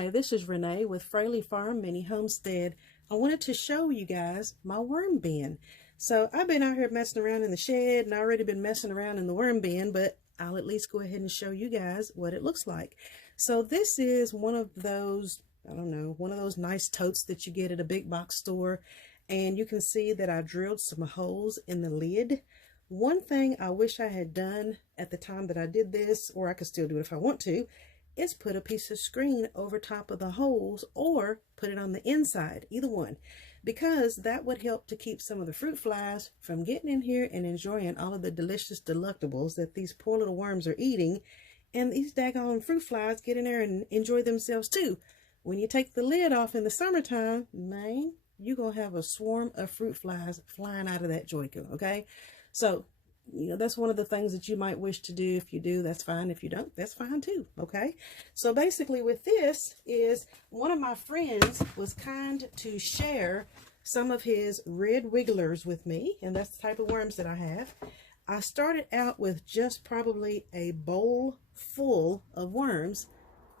Hi, this is Renee with Fraley Farm Mini Homestead. I wanted to show you guys my worm bin. So I've been out here messing around in the shed and I already been messing around in the worm bin, but I'll at least go ahead and show you guys what it looks like. So this is one of those, I don't know, one of those nice totes that you get at a big box store. And you can see that I drilled some holes in the lid. One thing I wish I had done at the time that I did this, or I could still do it if I want to, is put a piece of screen over top of the holes or put it on the inside, either one, because that would help to keep some of the fruit flies from getting in here and enjoying all of the delicious delectables that these poor little worms are eating. And these daggone fruit flies get in there and enjoy themselves too. When you take the lid off in the summertime, man, you're gonna have a swarm of fruit flies flying out of that joiker, okay? So that's one of the things that you might wish to do. If you do, that's fine. If you don't, that's fine too. Okay. So basically with this is one of my friends was kind to share some of his red wigglers with me. And that's the type of worms that I have. I started out with just probably a bowl full of worms.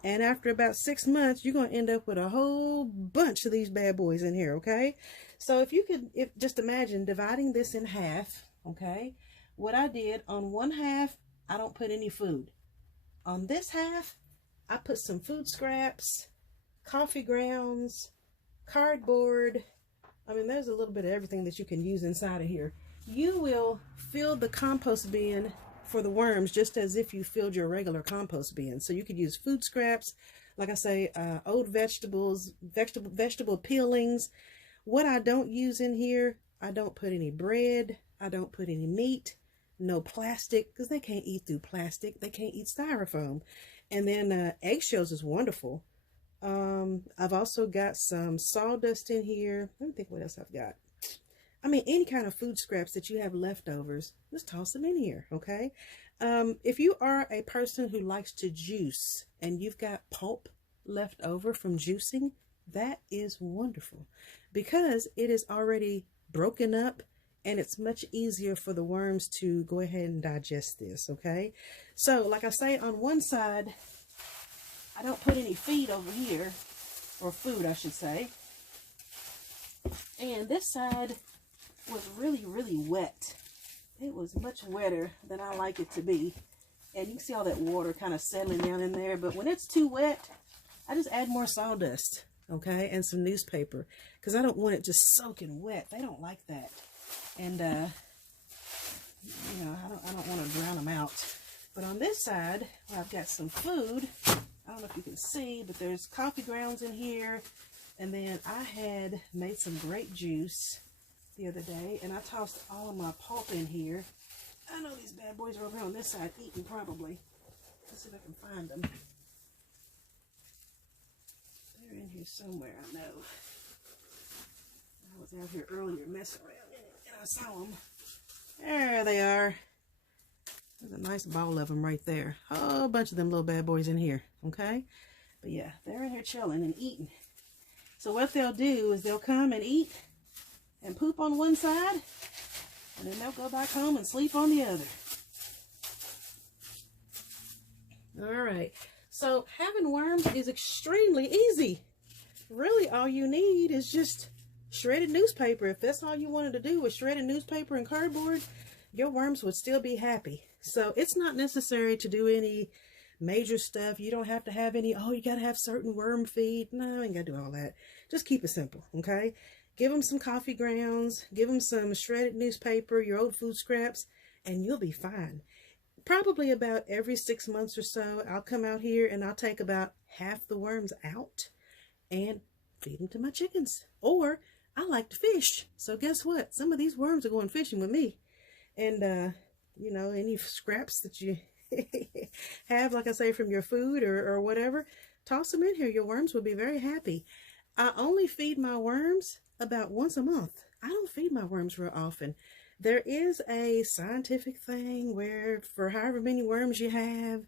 And after about 6 months, you're going to end up with a whole bunch of these bad boys in here. Okay. So if you could just imagine dividing this in half. Okay. What I did, on one half, I don't put any food. On this half, I put some food scraps, coffee grounds, cardboard. I mean, there's a little bit of everything that you can use inside of here. You will fill the compost bin for the worms just as if you filled your regular compost bin. So you could use food scraps, like I say, old vegetables, vegetable peelings. What I don't use in here, I don't put any bread. I don't put any meat. No plastic, because they can't eat through plastic. They can't eat styrofoam. And then eggshells is wonderful. I've also got some sawdust in here. Let me think what else I've got. I mean, any kind of food scraps that you have leftovers, just toss them in here, okay? If you are a person who likes to juice and you've got pulp left over from juicing, that is wonderful because it is already broken up. And it's much easier for the worms to go ahead and digest this, okay? So, like I say, on one side, I don't put any feed over here, or food, I should say. And this side was really, really wet. It was much wetter than I like it to be. And you can see all that water kind of settling down in there. But when it's too wet, I just add more sawdust, okay? And some newspaper, because I don't want it just soaking wet. They don't like that. And, I don't want to drown them out. But on this side, I've got some food. I don't know if you can see, but there's coffee grounds in here. And then I had made some grape juice the other day, and I tossed all of my pulp in here. I know these bad boys are over on this side eating probably. Let's see if I can find them. They're in here somewhere, I know. I was out here earlier messing around in it. I saw them. There they are. There's a nice ball of them right there. A whole bunch of them little bad boys in here. Okay? But yeah, they're in here chilling and eating. So what they'll do is they'll come and eat and poop on one side. And then they'll go back home and sleep on the other. Alright. So having worms is extremely easy. Really all you need is just shredded newspaper. If that's all you wanted to do was shredded newspaper and cardboard, your worms would still be happy. So it's not necessary to do any major stuff. You don't have to have any, oh, you got to have certain worm feed. No, you ain't got to do all that. Just keep it simple, okay? Give them some coffee grounds, give them some shredded newspaper, your old food scraps, and you'll be fine. Probably about every 6 months or so, I'll come out here and I'll take about half the worms out and feed them to my chickens. Or I like to fish, so guess what? Some of these worms are going fishing with me. And, any scraps that you have, like I say, from your food or whatever, toss them in here. Your worms will be very happy. I only feed my worms about once a month. I don't feed my worms real often. There is a scientific thing where for however many worms you have,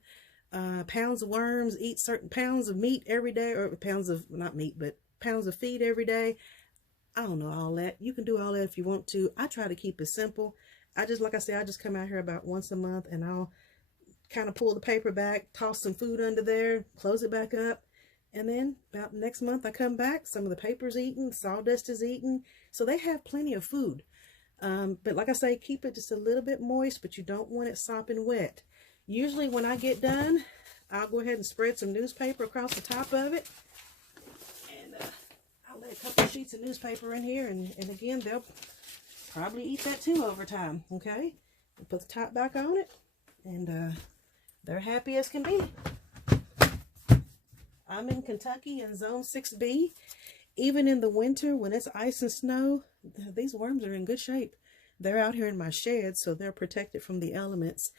pounds of worms eat certain pounds of meat every day, or pounds of, not meat, but pounds of feed every day. I don't know all that. You can do all that if you want to. I try to keep it simple. Like I say, I just come out here about once a month and I'll kind of pull the paper back, toss some food under there, close it back up, And then about next month I come back, some of the paper's eaten, sawdust is eaten. So they have plenty of food. But like I say, keep it just a little bit moist, but you don't want it sopping wet. Usually when I get done, I'll go ahead and spread some newspaper across the top of it. And I'll lay a couple of sheets of newspaper in here. And again, they'll probably eat that too over time. Okay? And put the top back on it. And they're happy as can be. I'm in Kentucky in Zone 6B. Even in the winter when it's ice and snow, these worms are in good shape. They're out here in my shed, so they're protected from the elements.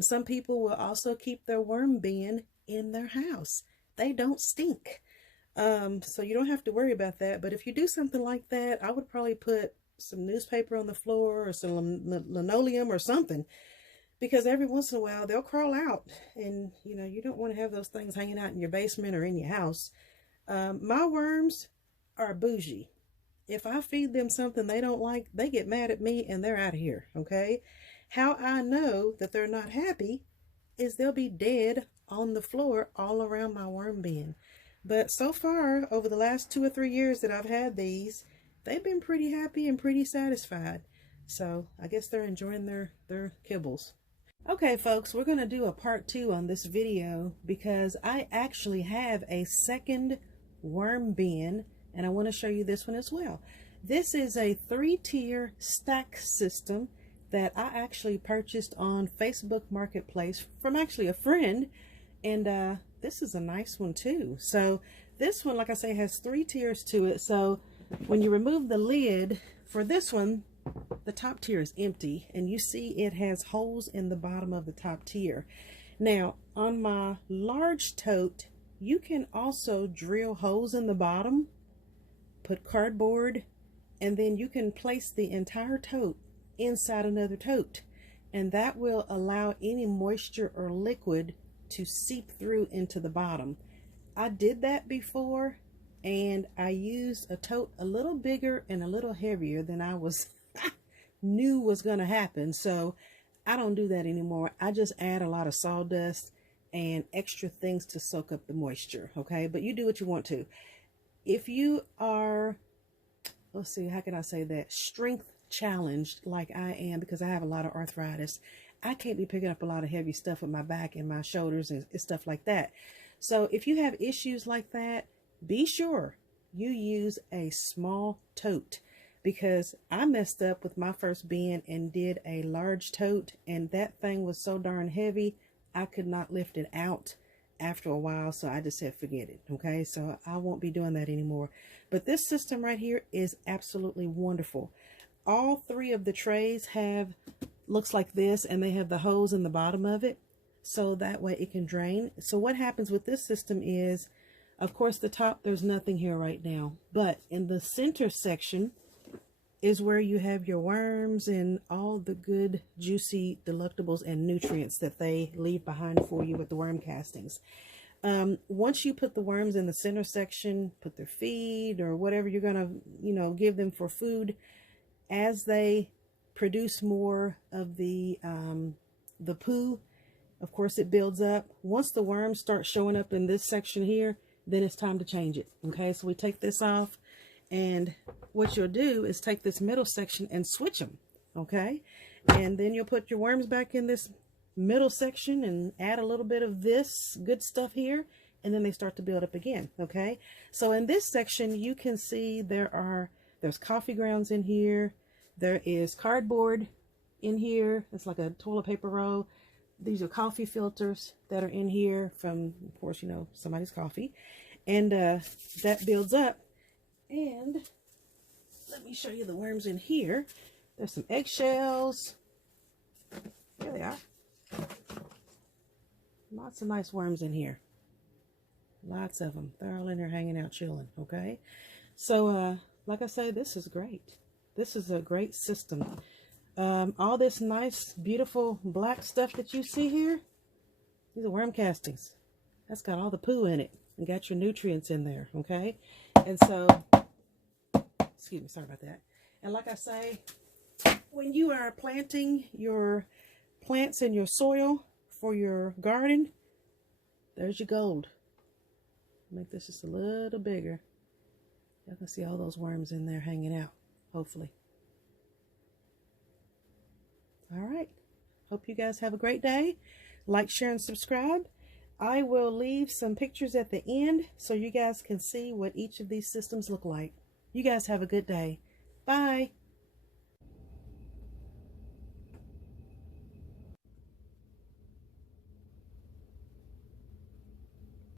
Some people will also keep their worm bin in their house. They don't stink. So you don't have to worry about that. But if you do something like that, I would probably put some newspaper on the floor or some linoleum or something. Because every once in a while, they'll crawl out. And, you know, you don't want to have those things hanging out in your basement or in your house. My worms are bougie. If I feed them something they don't like, they get mad at me and they're out of here, okay? How I know that they're not happy is they'll be dead on the floor all around my worm bin. But so far, over the last 2 or 3 years that I've had these, they've been pretty happy and pretty satisfied. So I guess they're enjoying their kibbles. Okay, folks, we're going to do a part 2 on this video because I actually have a second worm bin. And I want to show you this one as well. This is a 3-tier stack system that I actually purchased on Facebook Marketplace from actually a friend. And this is a nice one too. So this one, like I say, has 3 tiers to it. So when you remove the lid for this one, the top tier is empty. And you see it has holes in the bottom of the top tier. Now, on my large tote, you can also drill holes in the bottom, put cardboard, and then you can place the entire tote inside another tote, and that will allow any moisture or liquid to seep through into the bottom. I did that before, and I used a tote a little bigger and a little heavier than I was knew was going to happen. So I don't do that anymore. I just add a lot of sawdust and extra things to soak up the moisture. Okay, but you do what you want to. If you are, let's see, how can I say that? Strength challenged like I am, because I have a lot of arthritis. I can't be picking up a lot of heavy stuff with my back and my shoulders and stuff like that. So if you have issues like that, be sure you use a small tote, because I messed up with my first bin and did a large tote, and that thing was so darn heavy, I could not lift it out after a while, so I just said forget it. Okay, so I won't be doing that anymore. But this system right here is absolutely wonderful. All 3 of the trays have, looks like this, and they have the hose in the bottom of it, so that way it can drain. So what happens with this system is, of course, the top, there's nothing here right now, but in the center section is where you have your worms and all the good juicy delectables and nutrients that they leave behind for you with the worm castings. Once you put the worms in the center section, put their feed or whatever you're gonna, you know, give them for food, as they produce more of the poo, of course it builds up. Once the worms start showing up in this section here, then it's time to change it. Okay, so we take this off, and what you'll do is take this middle section and switch them. Okay, and then you'll put your worms back in this middle section and add a little bit of this good stuff here, and then they start to build up again. Okay, so in this section you can see there's coffee grounds in here, there is cardboard in here, it's like a toilet paper roll. These are coffee filters that are in here from, of course, you know, somebody's coffee, and that builds up. And let me show you the worms in here. There's some eggshells. There they are. Lots of nice worms in here. Lots of them. They're all in there hanging out, chilling. Okay. So, like I say, this is great. This is a great system. All this nice, beautiful black stuff that you see here, these are worm castings. That's got all the poo in it and got your nutrients in there. Okay. And so, excuse me, sorry about that. And like I say, when you are planting your plants in your soil for your garden, there's your gold. Make this just a little bigger. Y'all can see all those worms in there hanging out, hopefully. All right. Hope you guys have a great day. Like, share, and subscribe. I will leave some pictures at the end so you guys can see what each of these systems look like. You guys have a good day. Bye.